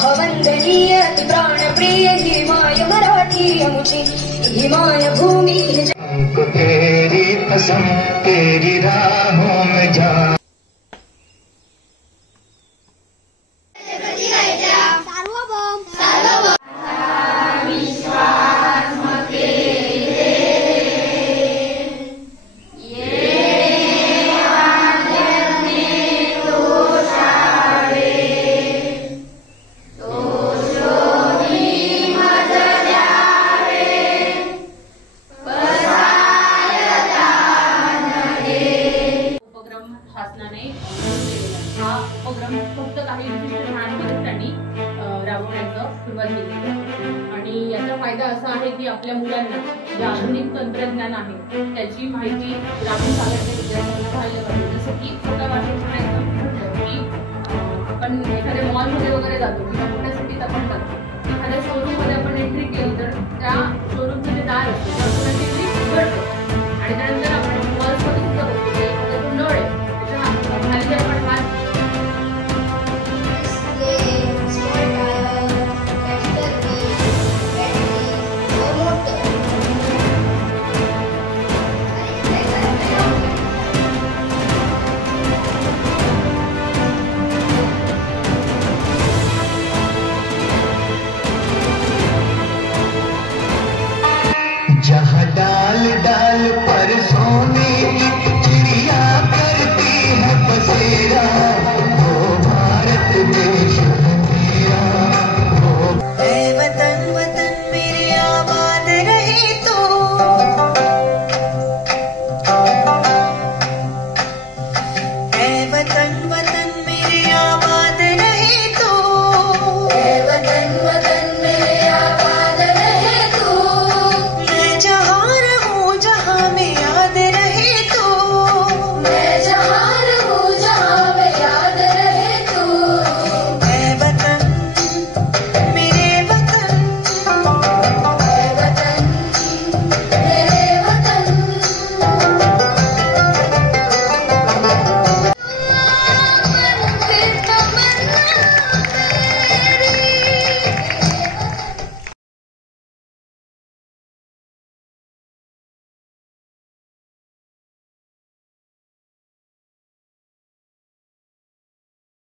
वंदनीय प्राणप्रिय हिमाय मराठी अमुची हिमाय भूमि हमको तेरी पसंद तेरी राहों में जा हा उपक्रम फक्त काही विशिष्ट शाळांमध्ये त्यांनी राबवण्याचं सुरुवात केली आणि याचा फायदा असा आहे की आपल्या मुलांना जे आधुनिक तंत्रज्ञान आहे त्याची माहिती ग्रामीण भागातल्या विद्यार्थ्यांना व्हायला पाहिजे. जसं की छोट्या भाषेत म्हणायचं म्हटलं की आपण एखाद्या मॉलमध्ये वगैरे जातो किंवा मोठ्या सिटीत आपण जातो